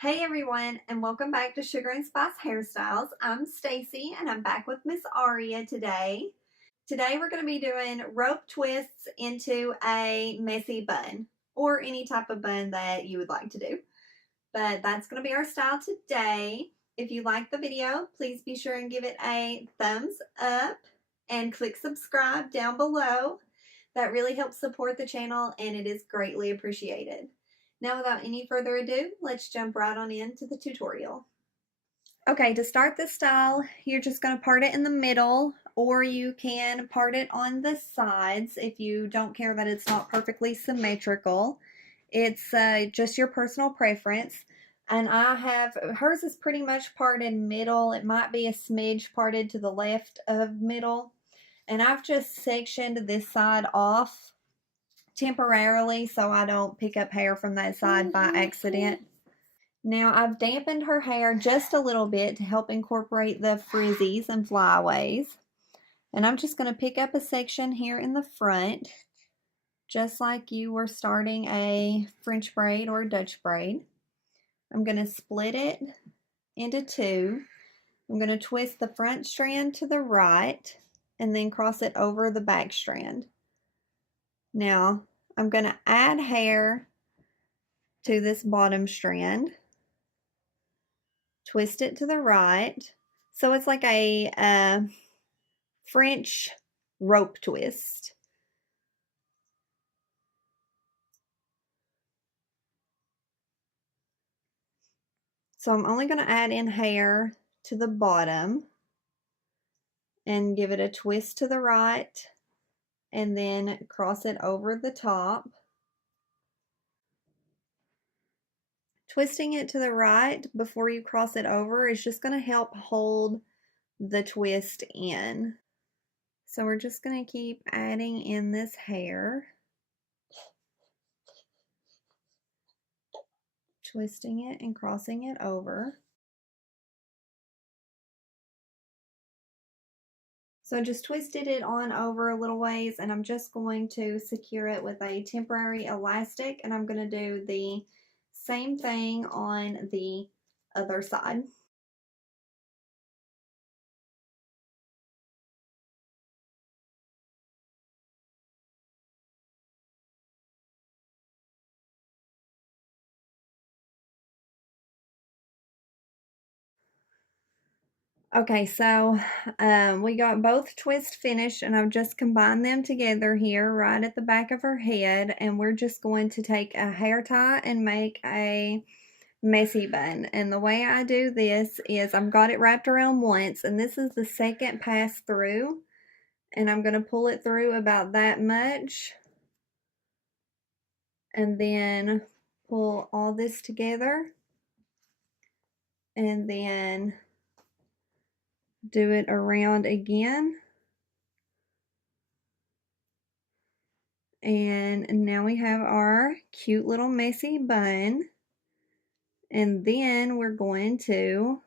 Hey everyone, and welcome back to Sugar and Spice Hairstyles. I'm Stacy, and I'm back with Miss Aria today. Today we're going to be doing rope twists into a messy bun, or any type of bun that you would like to do. But that's going to be our style today. If you like the video, please be sure and give it a thumbs up and click subscribe down below. That really helps support the channel, and it is greatly appreciated. Now, without any further ado, let's jump right on into the tutorial. Okay, to start this style, you're just going to part it in the middle, or you can part it on the sides if you don't care that it's not perfectly symmetrical. It's just your personal preference. And hers is pretty much parted middle. It might be a smidge parted to the left of middle. And I've just sectioned this side off temporarily so I don't pick up hair from that side by accident. Now I've dampened her hair just a little bit to help incorporate the frizzies and flyaways. And I'm just going to pick up a section here in the front, just like you were starting a French braid or Dutch braid. I'm going to split it into two. I'm going to twist the front strand to the right and then cross it over the back strand. Now, I'm going to add hair to this bottom strand, twist it to the right, so it's like a French rope twist. So I'm only going to add in hair to the bottom and give it a twist to the right and then cross it over the top. Twisting it to the right before you cross it over is just going to help hold the twist in. So we're just going to keep adding in this hair, twisting it and crossing it over. So I just twisted it on over a little ways, and I'm just going to secure it with a temporary elastic, and I'm going to do the same thing on the other side. Okay, so we got both twists finished, and I've just combined them together here right at the back of her head, and we're just going to take a hair tie and make a messy bun. And the way I do this is I've got it wrapped around once, and this is the second pass through, and I'm going to pull it through about that much and then pull all this together and then do it around again. And now we have our cute little messy bun. And then we're going to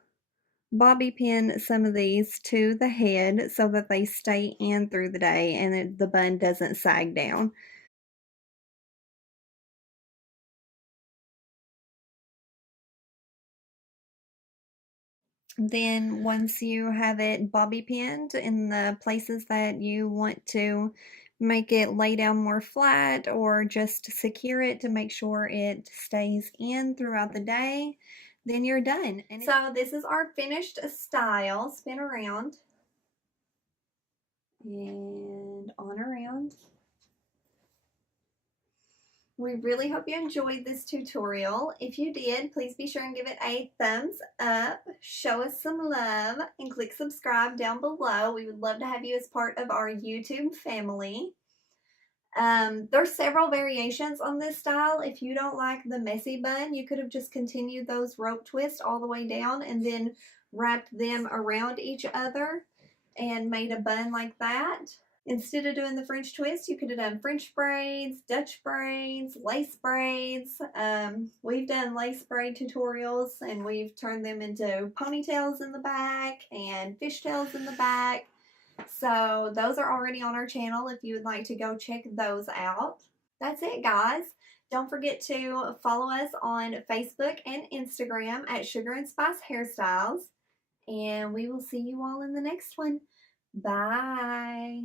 bobby pin some of these to the head so that they stay in through the day and the bun doesn't sag down. Then once you have it bobby pinned in the places that you want to make it lay down more flat or just secure it to make sure it stays in throughout the day, then you're done. And so this is our finished style. Spin around and on around. We really hope you enjoyed this tutorial. If you did, please be sure and give it a thumbs up, show us some love, and click subscribe down below. We would love to have you as part of our YouTube family. There's several variations on this style. If you don't like the messy bun, you could have just continued those rope twists all the way down and then wrapped them around each other and made a bun like that. Instead of doing the French twist, you could have done French braids, Dutch braids, lace braids. We've done lace braid tutorials, and we've turned them into ponytails in the back and fishtails in the back. So those are already on our channel if you would like to go check those out. That's it, guys. Don't forget to follow us on Facebook and Instagram at Sugar and Spice Hairstyles. And we will see you all in the next one. Bye.